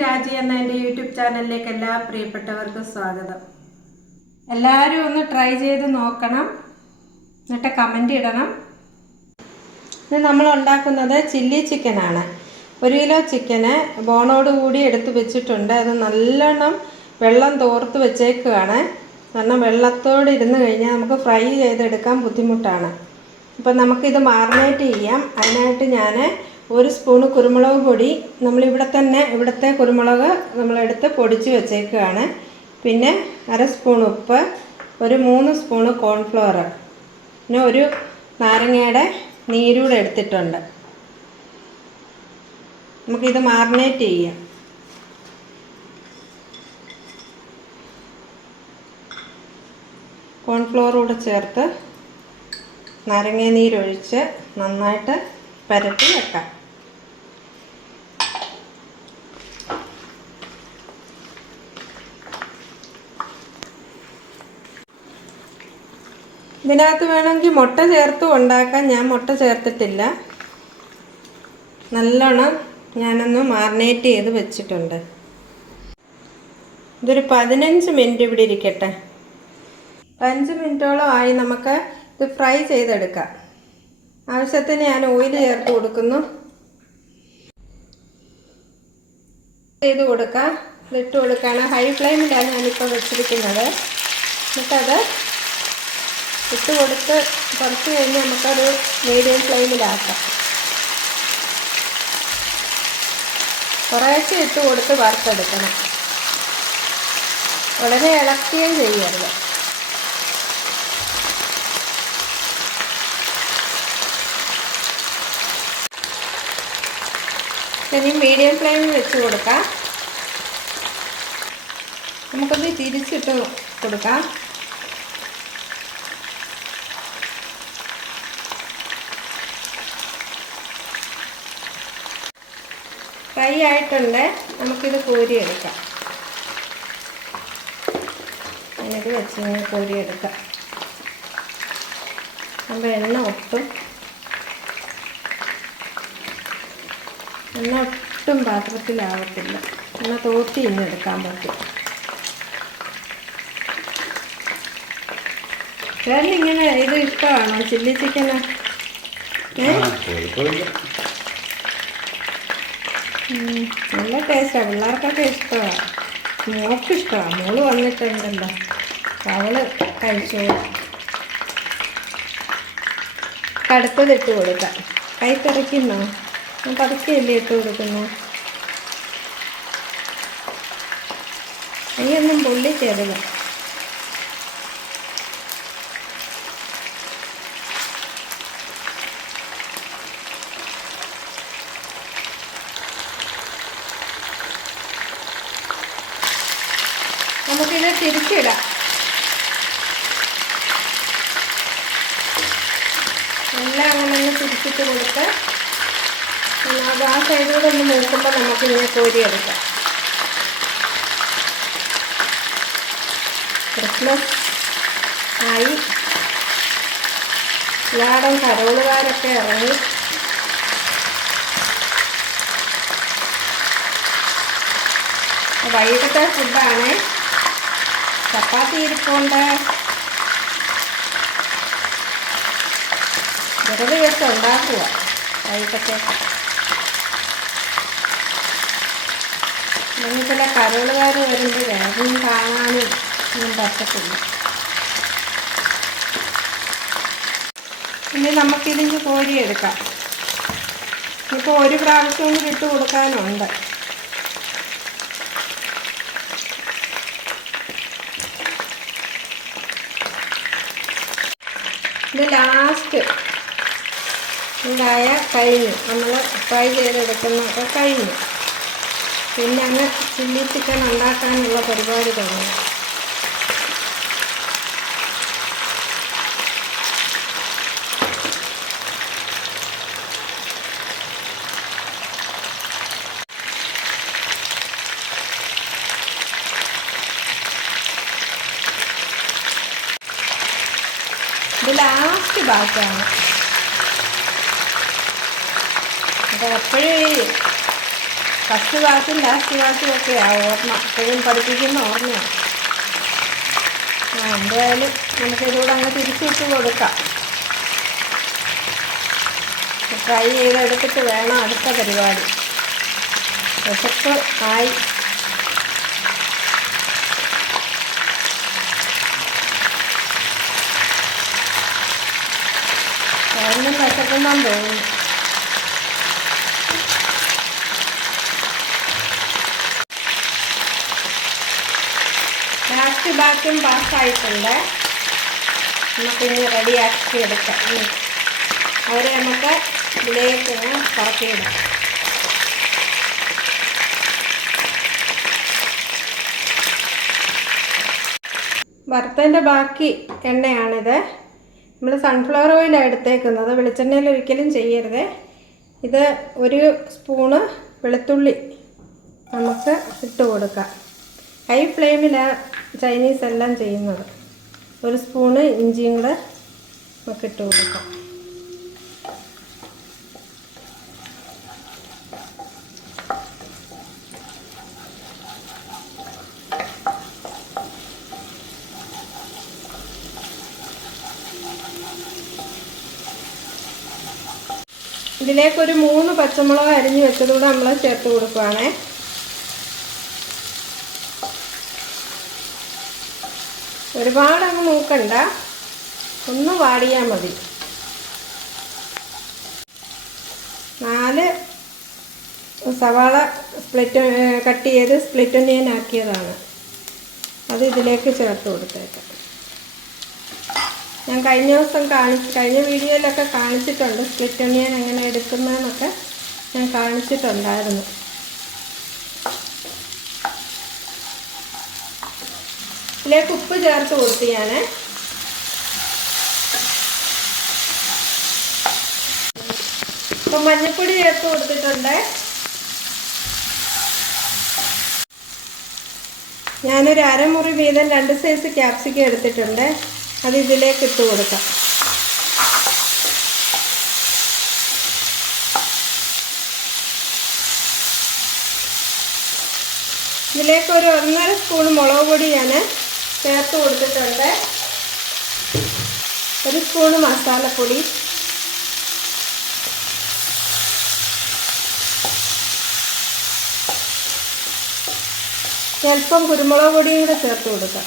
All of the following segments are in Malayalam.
രാജി എന്ന എന്റെ യൂട്യൂബ് ചാനലിലേക്ക് എല്ലാ പ്രിയപ്പെട്ടവർക്കും സ്വാഗതം. എല്ലാവരും ഒന്ന് ട്രൈ ചെയ്ത് നോക്കണം. എന്നിട്ട് കമന്റ് ഇടണം. ഇത് നമ്മൾ ഉണ്ടാക്കുന്നത് ചില്ലി ചിക്കനാണ് ഒരു കിലോ ചിക്കന് ബോണോട് കൂടി എടുത്ത് വെച്ചിട്ടുണ്ട്. അത് നല്ലോണം വെള്ളം തോർത്ത് വെച്ചേക്കുകയാണ് കാരണം വെള്ളത്തോട് ഇരുന്ന് കഴിഞ്ഞാൽ നമുക്ക് ഫ്രൈ ചെയ്തെടുക്കാൻ ബുദ്ധിമുട്ടാണ്. അപ്പം നമുക്കിത് മാറിനേറ്റ് ചെയ്യാം. അതിനായിട്ട് ഞാൻ ഒരു സ്പൂണ് കുരുമുളക് പൊടി നമ്മളിവിടെ തന്നെ ഇവിടുത്തെ കുരുമുളക് നമ്മളെടുത്ത് പൊടിച്ച് വെച്ചേക്കുകയാണ് പിന്നെ അര സ്പൂൺ ഉപ്പ് ഒരു മൂന്ന് സ്പൂണ് കോൺഫ്ലവർ പിന്നെ ഒരു നാരങ്ങയുടെ നീരൂടെ എടുത്തിട്ടുണ്ട്. നമുക്കിത് മാറിനേറ്റ് ചെയ്യാം. കോൺഫ്ലവർ കൂടെ ചേർത്ത് നാരങ്ങ നീരൊഴിച്ച് നന്നായിട്ട് പരട്ടി വെക്കാം. ഇതിനകത്ത് വേണമെങ്കിൽ മുട്ട ചേർത്ത് ഉണ്ടാക്കാൻ ഞാൻ മുട്ട ചേർത്തിട്ടില്ല. നല്ലോണം ഞാനൊന്ന് മാറിനേറ്റ് ചെയ്ത് വെച്ചിട്ടുണ്ട്. ഇതൊരു പതിനഞ്ച് മിനിറ്റ് ഇവിടെ ഇരിക്കട്ടെ. പതിനഞ്ച് മിനിറ്റോളം ആയി നമുക്ക് ഇത് ഫ്രൈ ചെയ്തെടുക്കാം. ആവശ്യത്തിന് ഞാൻ ഓയിൽ ചേർത്ത് കൊടുക്കുന്നു. ചെയ്ത് കൊടുക്കാം. ഇട്ട് കൊടുക്കുകയാണ് ഹൈ ഫ്ലെയിമിലാണ് ഞാനിപ്പോൾ വെച്ചിരിക്കുന്നത്. എന്നിട്ടത് ഇട്ട് കൊടുത്ത് കുറച്ച് കഴിഞ്ഞ് നമുക്കത് മീഡിയം ഫ്ലെയിമിലാക്കാം കുറേശ്ശെ ഇട്ട് കൊടുത്ത് വറുത്തെടുക്കണം. വളരെ ഇളക്കുകയും ചെയ്യരുത്. ഇനി മീഡിയം ഫ്ലെയിമിൽ വെച്ച് കൊടുക്കാം. നമുക്കത് തിരിച്ചിട്ട് കൊടുക്കാം. ഫ്രൈ ആയിട്ടുണ്ട് നമുക്കിത് കോരിയെടുക്കാം. ഞാനിത് വെച്ച് ഇങ്ങനെ കോരിയെടുക്കാം. അപ്പോൾ എണ്ണ ഒട്ടും എണ്ണ ഒട്ടും പാത്രത്തിലാവത്തില്ല. എണ്ണ തോത്തി ഇന്ന് എടുക്കാൻ പറ്റും. ചേട്ടൻ ഇങ്ങനെ ഇത് ഇഷ്ടമാണോ? Chilli chicken? ഏ? നല്ല ടേസ്റ്റാണ് പിള്ളേർക്കൊക്കെ ഇഷ്ടമാണ് മോൾക്ക് ഇഷ്ടമാണ് മോൾ വന്നിട്ടുണ്ടല്ലോ. അവൾ കഴിച്ചു? കടുത്തത് ഇട്ട് കൊടുക്കാം. കൈ തിറയ്ക്കുന്നോ ഞാൻ പതുക്കെയല്ലേ ഇട്ട് കൊടുക്കുന്നു? കൈയൊന്നും പൊള്ളിച്ചേരുക നമുക്കിത് തിരിച്ചിടാം. എല്ലാം അങ്ങനെ ഒന്ന് തിരിച്ചിട്ട് കൊടുത്ത് അത് ആ സൈഡിലൂടെ ഒന്ന് നോക്കുമ്പോൾ നമുക്കിങ്ങനെ കോരിയെടുക്കാം. ക്രിസ്മസ് ആയി. എല്ലായിടം കരോളുകാരൊക്കെ ഇറങ്ങി. വൈകിട്ടത്തെ ഫുഡാണ് ചപ്പാത്തി ഇരിപ്പുണ്ട്. വെറുതെ വെച്ച് ഉണ്ടാക്കുക. വൈകിട്ടത്തെ നമുക്ക് ചില കരോളുകാർ വരുമ്പോൾ വേഗം കാണാനും ഒന്നും പറ്റത്തില്ല. ഇനി നമുക്കിതിന് കോരിയെടുക്കാം ഇപ്പോൾ ഒരു പ്രാവശ്യം കൂടി ഇട്ട് കൊടുക്കാനുണ്ട്. ലാസ്റ്റ് ഉണ്ടായ കഴിഞ്ഞു നമ്മൾ ഫ്രൈ ചെയ്തെടുക്കുന്നതൊക്കെ കഴിഞ്ഞു പിന്നെ അങ്ങ് ചില്ലി ചിക്കൻ ഉണ്ടാക്കാനുള്ള പരിപാടി തുടങ്ങി ഇത് ലാസ്റ്റ് അപ്പൊ എപ്പോഴും ഈ ഫസ്റ്റ് ക്ലാസ്സും ലാസ്റ്റ് ക്ലാസ്സും ഒക്കെയാണ് ഓർമ്മ എപ്പോഴും പഠിപ്പിക്കുന്ന ഓർമ്മയാണ്. ആ എന്തായാലും നമുക്കിതുകൂടെ അങ്ങ് തിരിച്ചിട്ട് കൊടുക്കാം. ട്രൈ ചെയ്തെടുത്തിട്ട് വേണം അടുത്ത പരിപാടി. വിശപ്പ് ആയി. ഒന്നും വിശക്കുമ്പം തോന്നുന്നു ലാസ്റ്റ് ബാക്കും പാസ്സായിട്ടുണ്ട് നമുക്കിനി റെഡിയാക്കി എടുക്കാം അവരെ നമുക്ക് ഇതിലേക്ക് പറക്കിയിടാം വറുത്തതിന്റെ ബാക്കി എണ്ണയാണിത്. നമ്മൾ സൺഫ്ലവർ ഓയിലാണ് എടുത്തേക്കുന്നത്. വെളിച്ചെണ്ണയിൽ ഒരിക്കലും ചെയ്യരുത്. ഇത് ഒരു സ്പൂണ് വെളുത്തുള്ളി നമുക്ക് ഇട്ട് കൊടുക്കാം. ഹൈ ഫ്ലെയിമിലാണ് ചൈനീസ് എല്ലാം ചെയ്യുന്നത്. ഒരു സ്പൂണ് ഇഞ്ചിയും കൂടെ നമുക്ക് ഇട്ട് കൊടുക്കാം. ഇതിലേക്ക് ഒരു മൂന്ന് പച്ചമുളക് അരിഞ്ഞ് വെച്ചതുകൂടെ നമ്മൾ ചേർത്ത് കൊടുക്കുവാണേ. ഒരുപാട് അങ്ങ് മൂക്കണ്ട. ഒന്ന് വാടിയാൽ മതി. നാല് സവാള സ്പ്ലിറ്റ് കട്ട് ചെയ്ത് സ്പ്ലിറ്റ് ഒന്നിയൻ ആക്കിയതാണ്. അത് ഇതിലേക്ക് ചേർത്ത് കൊടുത്തേക്കാം. ഞാൻ കഴിഞ്ഞ ദിവസം കാണിച്ച് കഴിഞ്ഞ വീഡിയോയിലൊക്കെ കാണിച്ചിട്ടുണ്ട്. സ്പ്ലിറ്റ് എങ്ങനെ എടുക്കുന്നതെന്നൊക്കെ ഞാൻ കാണിച്ചിട്ടുണ്ടായിരുന്നു. ഇതിലേക്ക് ഉപ്പ് ചേർത്ത് കൊടുത്ത് ഞാൻ ഇപ്പം മഞ്ഞൾപ്പൊടി ചേർത്ത് കൊടുത്തിട്ടുണ്ട്. ഞാനൊരു അരമുറി വീതം രണ്ട് സൈസ് ക്യാപ്സിക്കം എടുത്തിട്ടുണ്ട്. അത് ഇതിലേക്ക് ഇട്ട് കൊടുക്കാം. ഇതിലേക്ക് ഒരു ഒന്നര സ്പൂൺ മുളക് പൊടി ഞാൻ ചേർത്ത് കൊടുത്തിട്ടുണ്ട്. ഒരു സ്പൂൺ മസാലപ്പൊടി. അല്പം കുരുമുളക് പൊടിയും കൂടെ ചേർത്ത് കൊടുക്കാം.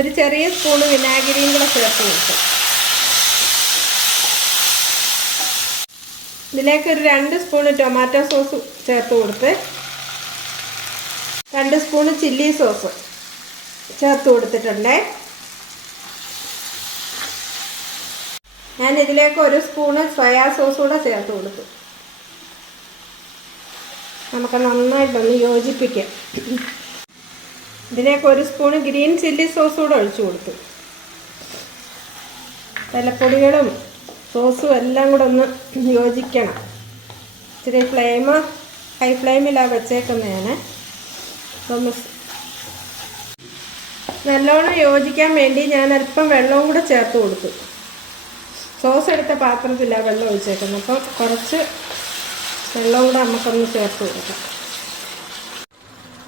ഒരു ചെറിയ സ്പൂണ് വിനാഗിരിയും കൂടെ ചേർത്ത് കൊടുക്കും ഇതിലേക്ക് ഒരു രണ്ട് സ്പൂണ് ടൊമാറ്റോ സോസ് ചേർത്ത് കൊടുത്ത് രണ്ട് സ്പൂണ് ചില്ലി സോസ് ചേർത്ത് കൊടുത്തിട്ടുണ്ട്. ഞാൻ ഇതിലേക്ക് ഒരു സ്പൂണ് സോയാ സോസ് കൂടെ ചേർത്ത് കൊടുത്തു. നമുക്ക് നന്നായിട്ടൊന്ന് യോജിപ്പിക്കാം. ഇതിലേക്ക് ഒരു സ്പൂണ് ഗ്രീൻ ചില്ലി സോസ് കൂടെ ഒഴിച്ചു കൊടുത്തു. തലപ്പൊടികളും സോസും എല്ലാം കൂടെ ഒന്ന് യോജിക്കണം. ഇച്ചിരി ഫ്ലെയിം ഹൈ ഫ്ലെയിമിലാണ് വെച്ചേക്കുന്നത് ഞാൻ നല്ലോണം യോജിക്കാൻ വേണ്ടി ഞാൻ അല്പം വെള്ളവും കൂടെ ചേർത്ത് കൊടുത്തു. സോസ് എടുത്ത പാത്രത്തിലാണ് വെള്ളം ഒഴിച്ചേക്കുന്നത്. അപ്പം കുറച്ച് വെള്ളം കൂടെ നമുക്കൊന്ന് ചേർത്ത് കൊടുക്കാം.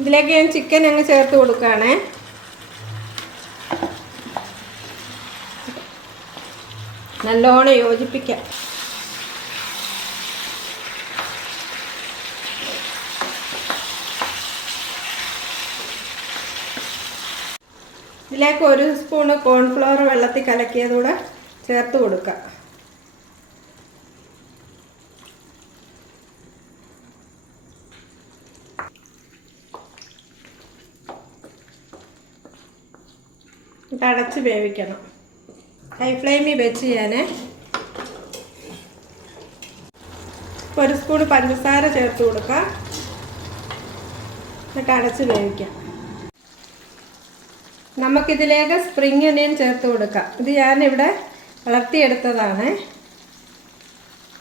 ഇതിലേക്ക് ഞാൻ ചിക്കൻ അങ്ങ് ചേർത്ത് കൊടുക്കുകയാണേ. നല്ലോണം യോജിപ്പിക്കാം. ഇതിലേക്ക് ഒരു സ്പൂണ് കോൺഫ്ലവർ വെള്ളത്തിൽ കലക്കിയതൂടെ ചേർത്ത് കൊടുക്കാം. ഇത് അടച്ച് വേവിക്കണം. ഹൈ ഫ്ലെയിമിൽ വെച്ച് ഞാൻ ഒരു സ്പൂൺ പഞ്ചസാര ചേർത്ത് കൊടുക്കാം. എന്നിട്ട് അടച്ച് വേവിക്കാം. നമുക്കിതിലേക്ക് സ്പ്രിങ് ഒനിയൻ ചേർത്ത് കൊടുക്കാം. ഇത് ഞാനിവിടെ വളർത്തിയെടുത്തതാണ്.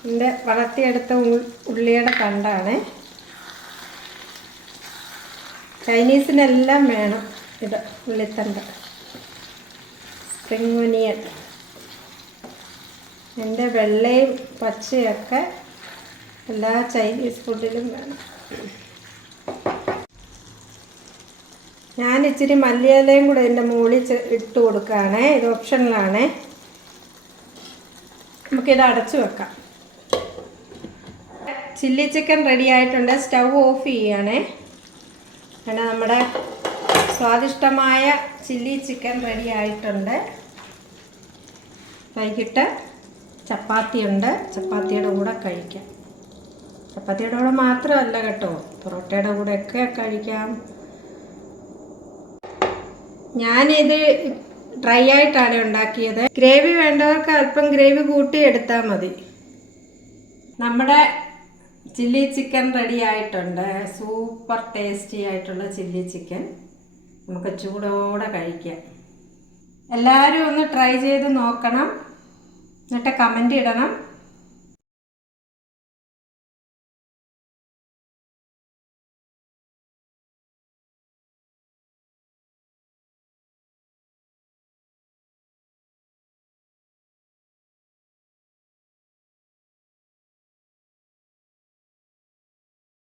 എന്റെ വളർത്തിയെടുത്ത ഉള്ളിയുടെ തണ്ടാണ്. ചൈനീസിനെല്ലാം വേണം ഇത് ഉള്ളിത്തണ്ട്. ഒനിയൻ എന്റെ വെള്ളയും പച്ചയൊക്കെ എല്ലാ ചൈനീസ് ഫുഡിലും വേണം. ഞാൻ ഇച്ചിരി മല്ലിയിലയും കൂടെ ഇതിന്റെ മുകളിൽ ഇട്ട് കൊടുക്കുകയാണേ ഇത് ഓപ്ഷനിലാണേ. നമുക്കിത് അടച്ചു വെക്കാം. ചില്ലി ചിക്കൻ റെഡി ആയിട്ടുണ്ട്. സ്റ്റൗ ഓഫ് ചെയ്യുകയാണേ വേണ്ട നമ്മുടെ സ്വാദിഷ്ടമായ ചില്ലി ചിക്കൻ റെഡി ആയിട്ടുണ്ട്. വൈകിട്ട് ചപ്പാത്തിയുണ്ട് ചപ്പാത്തിയുടെ കൂടെ കഴിക്കാം. ചപ്പാത്തിയുടെ കൂടെ മാത്രമല്ല കേട്ടോ പൊറോട്ടയുടെ കൂടെയൊക്കെ കഴിക്കാം. ഞാനിത് ഡ്രൈ ആയിട്ടാണ് ഉണ്ടാക്കിയത്. ഗ്രേവി വേണ്ടവർക്ക് അല്പം ഗ്രേവി കൂട്ടി എടുത്താൽ മതി. നമ്മുടെ ചില്ലി ചിക്കൻ റെഡി ആയിട്ടുണ്ട്. സൂപ്പർ ടേസ്റ്റി ആയിട്ടുള്ള ചില്ലി ചിക്കൻ. നമുക്ക് ചൂടോടെ കഴിക്കാം. എല്ലാവരും ഒന്ന് ട്രൈ ചെയ്ത് നോക്കണം. എന്നിട്ട് കമന്റ് ഇടണം.